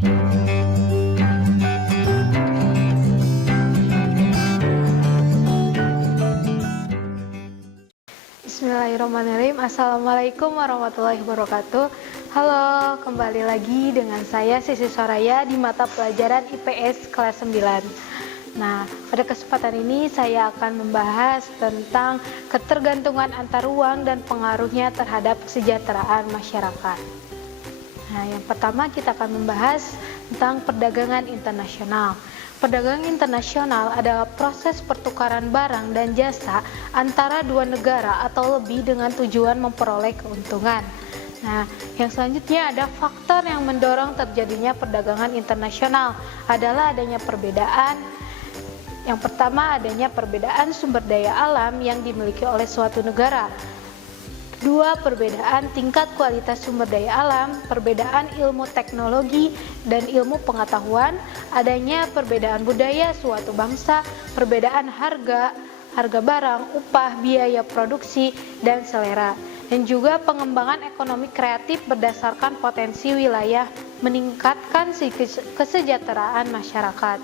Bismillahirrahmanirrahim. Assalamualaikum warahmatullahi wabarakatuh. Halo, kembali lagi dengan saya Sisi Soraya di mata pelajaran IPS kelas 9. Nah, pada kesempatan ini saya akan membahas tentang ketergantungan antar uang dan pengaruhnya terhadap kesejahteraan masyarakat. Nah, yang pertama kita akan membahas tentang perdagangan internasional. Perdagangan internasional adalah proses pertukaran barang dan jasa antara dua negara atau lebih dengan tujuan memperoleh keuntungan. Nah, yang selanjutnya ada faktor yang mendorong terjadinya perdagangan internasional adalah adanya perbedaan. Yang pertama, adanya perbedaan sumber daya alam yang dimiliki oleh suatu negara. Kedua, perbedaan tingkat kualitas sumber daya alam, perbedaan ilmu teknologi dan ilmu pengetahuan, adanya perbedaan budaya suatu bangsa, perbedaan harga barang, upah, biaya produksi, dan selera. Dan juga pengembangan ekonomi kreatif berdasarkan potensi wilayah meningkatkan kesejahteraan masyarakat.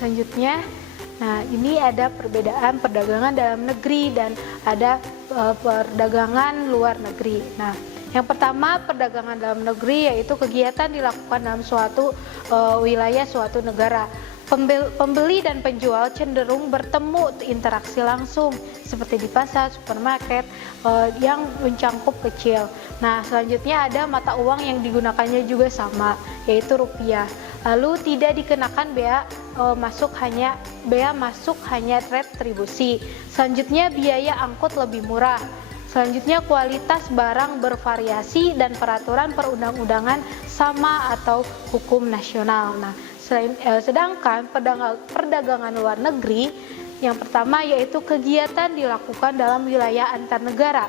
Selanjutnya, nah ini ada perbedaan perdagangan dalam negeri dan ada perdagangan luar negeri. Nah, yang pertama perdagangan dalam negeri yaitu kegiatan dilakukan dalam suatu wilayah suatu negara. Pembeli dan penjual cenderung bertemu interaksi langsung seperti di pasar, supermarket yang mencangkup kecil. Nah, selanjutnya ada mata uang yang digunakannya juga sama, yaitu rupiah. Lalu tidak dikenakan bea masuk hanya retribusi. Selanjutnya biaya angkut lebih murah. Selanjutnya kualitas barang bervariasi dan peraturan perundang-undangan sama atau hukum nasional. Nah, sedangkan perdagangan luar negeri yang pertama yaitu kegiatan dilakukan dalam wilayah antar negara,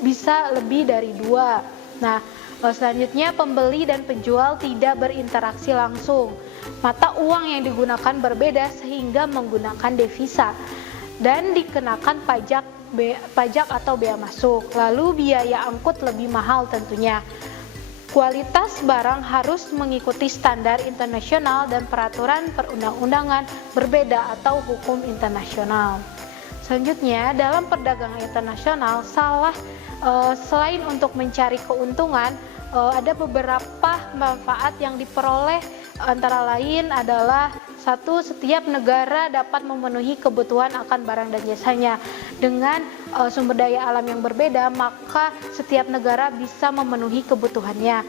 bisa lebih dari dua. Nah, selanjutnya pembeli dan penjual tidak berinteraksi langsung. Mata uang yang digunakan berbeda sehingga menggunakan devisa dan dikenakan pajak atau bea masuk. Lalu biaya angkut lebih mahal tentunya. Kualitas barang harus mengikuti standar internasional dan peraturan perundang-undangan berbeda atau hukum internasional. Selanjutnya, dalam perdagangan internasional, selain untuk mencari keuntungan, ada beberapa manfaat yang diperoleh, antara lain adalah satu, setiap negara dapat memenuhi kebutuhan akan barang dan jasanya. Dengan sumber daya alam yang berbeda, maka setiap negara bisa memenuhi kebutuhannya.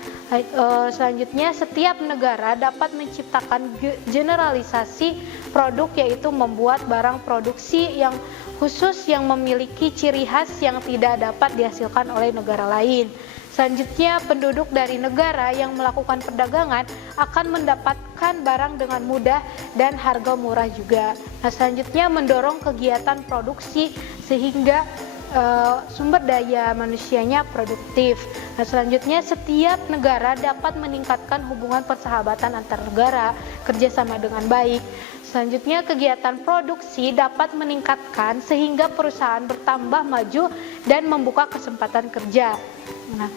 Selanjutnya, setiap negara dapat menciptakan generalisasi produk, yaitu membuat barang produksi yang khusus yang memiliki ciri khas yang tidak dapat dihasilkan oleh negara lain. Selanjutnya, penduduk dari negara yang melakukan perdagangan akan mendapatkan barang dengan mudah dan harga murah juga. Nah, selanjutnya mendorong kegiatan produksi sehingga sumber daya manusianya produktif. Nah, selanjutnya setiap negara dapat meningkatkan hubungan persahabatan antar negara, kerjasama dengan baik. Selanjutnya kegiatan produksi dapat meningkatkan sehingga perusahaan bertambah maju dan membuka kesempatan kerja. Nah,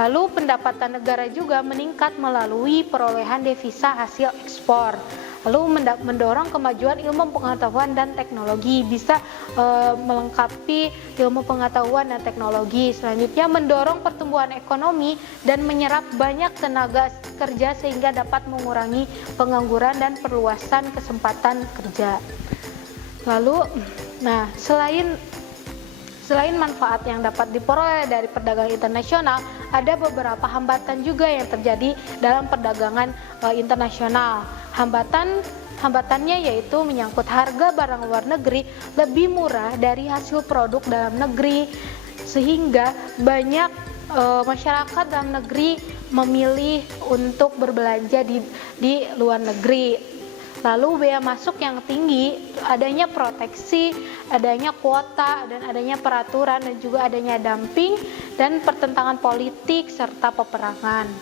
lalu pendapatan negara juga meningkat melalui perolehan devisa hasil ekspor. Lalu mendorong kemajuan ilmu pengetahuan dan teknologi, bisa melengkapi ilmu pengetahuan dan teknologi. Selanjutnya mendorong pertumbuhan ekonomi dan menyerap banyak tenaga kerja sehingga dapat mengurangi pengangguran dan perluasan kesempatan kerja. Lalu, nah selain manfaat yang dapat diperoleh dari perdagangan internasional, ada beberapa hambatan juga yang terjadi dalam perdagangan internasional. Hambatannya yaitu menyangkut harga barang luar negeri lebih murah dari hasil produk dalam negeri, sehingga banyak masyarakat dalam negeri memilih untuk berbelanja di luar negeri. Lalu bea masuk yang tinggi, adanya proteksi, adanya kuota, dan adanya peraturan, dan juga adanya dumping dan pertentangan politik serta peperangan.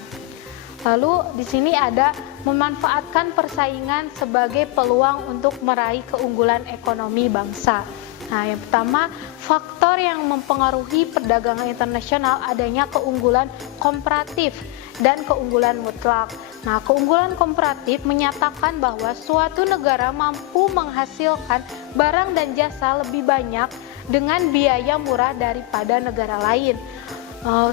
Lalu di sini ada memanfaatkan persaingan sebagai peluang untuk meraih keunggulan ekonomi bangsa. Nah, yang pertama, faktor yang mempengaruhi perdagangan internasional adanya keunggulan komparatif dan keunggulan mutlak. Nah, keunggulan komparatif menyatakan bahwa suatu negara mampu menghasilkan barang dan jasa lebih banyak dengan biaya murah daripada negara lain.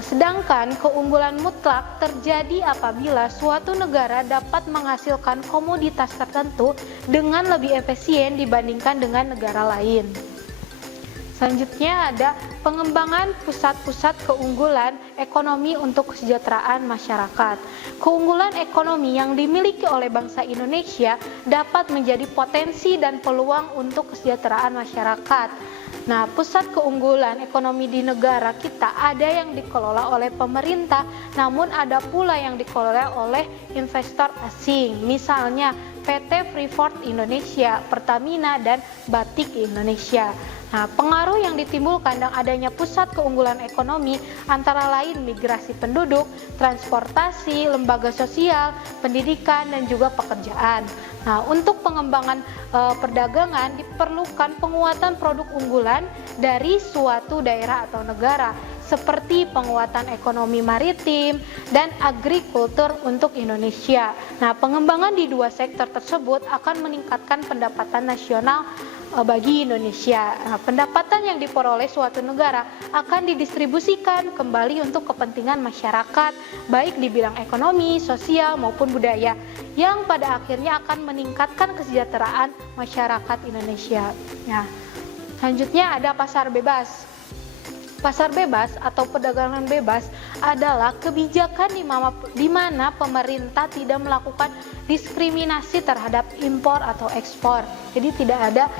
Sedangkan keunggulan mutlak terjadi apabila suatu negara dapat menghasilkan komoditas tertentu dengan lebih efisien dibandingkan dengan negara lain. Selanjutnya ada pengembangan pusat-pusat keunggulan ekonomi untuk kesejahteraan masyarakat. Keunggulan ekonomi yang dimiliki oleh bangsa Indonesia dapat menjadi potensi dan peluang untuk kesejahteraan masyarakat. Nah, pusat keunggulan ekonomi di negara kita ada yang dikelola oleh pemerintah, namun ada pula yang dikelola oleh investor asing. Misalnya PT Freeport Indonesia, Pertamina, dan Batik Indonesia. Nah, pengaruh yang ditimbulkan dengan adanya pusat keunggulan ekonomi antara lain migrasi penduduk, transportasi, lembaga sosial, pendidikan, dan juga pekerjaan. Nah, untuk pengembangan perdagangan diperlukan penguatan produk unggulan dari suatu daerah atau negara, seperti penguatan ekonomi maritim dan agrikultur untuk Indonesia. Nah, pengembangan di dua sektor tersebut akan meningkatkan pendapatan nasional bagi Indonesia. Nah, pendapatan yang diperoleh suatu negara akan didistribusikan kembali untuk kepentingan masyarakat, baik di bidang ekonomi, sosial, maupun budaya, yang pada akhirnya akan meningkatkan kesejahteraan masyarakat Indonesia. Nah, selanjutnya ada pasar bebas. Pasar bebas atau perdagangan bebas adalah kebijakan di mana pemerintah tidak melakukan diskriminasi terhadap impor atau ekspor. Jadi tidak ada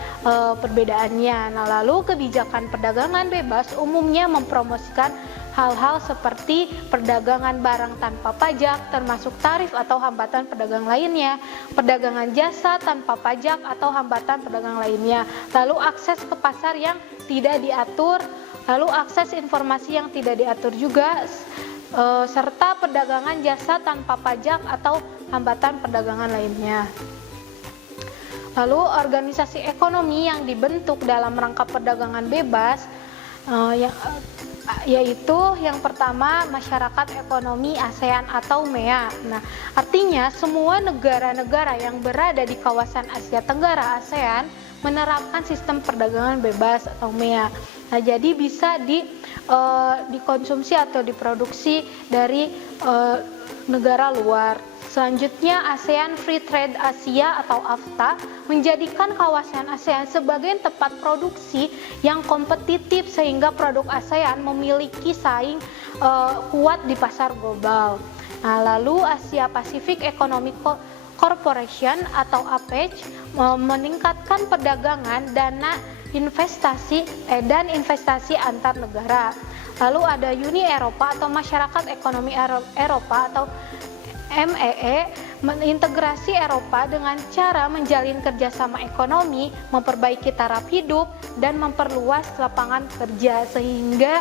perbedaannya. Nah, lalu kebijakan perdagangan bebas umumnya mempromosikan hal-hal seperti perdagangan barang tanpa pajak, termasuk tarif atau hambatan pedagang lainnya, perdagangan jasa tanpa pajak atau hambatan pedagang lainnya, lalu akses ke pasar yang tidak diatur, lalu akses informasi yang tidak diatur juga, serta perdagangan jasa tanpa pajak atau hambatan perdagangan lainnya. Lalu organisasi ekonomi yang dibentuk dalam rangka perdagangan bebas, yaitu yang pertama Masyarakat Ekonomi ASEAN atau MEA. Nah, artinya semua negara-negara yang berada di kawasan Asia Tenggara ASEAN menerapkan sistem perdagangan bebas atau MEA. Nah, jadi bisa dikonsumsi atau diproduksi dari negara luar. Selanjutnya, ASEAN Free Trade Asia atau AFTA menjadikan kawasan ASEAN sebagai tempat produksi yang kompetitif sehingga produk ASEAN memiliki saing kuat di pasar global. Nah, lalu Asia Pacific Economic Corporation atau APEC meningkatkan perdagangan dan investasi antar negara. Lalu ada Uni Eropa atau Masyarakat Ekonomi Eropa atau MEE mengintegrasi Eropa dengan cara menjalin kerjasama ekonomi, memperbaiki taraf hidup, dan memperluas lapangan kerja sehingga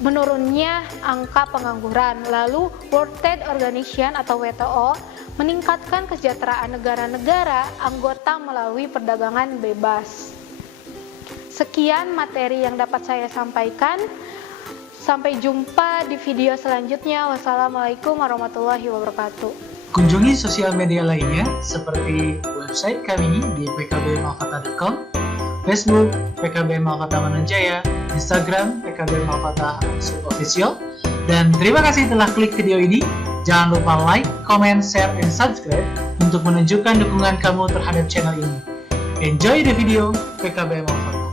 menurunnya angka pengangguran. Lalu World Trade Organization atau WTO meningkatkan kesejahteraan negara-negara anggota melalui perdagangan bebas. Sekian materi yang dapat saya sampaikan. Sampai jumpa di video selanjutnya. Wassalamualaikum warahmatullahi wabarakatuh. Kunjungi sosial media lainnya seperti website kami di pkbmalkata.com, Facebook PKB Malkata Mananjaya, Instagram PKB Malkata _official. Dan terima kasih telah klik video ini. Jangan lupa like, comment, share, and subscribe untuk menunjukkan dukungan kamu terhadap channel ini. Enjoy the video PKB Malkata.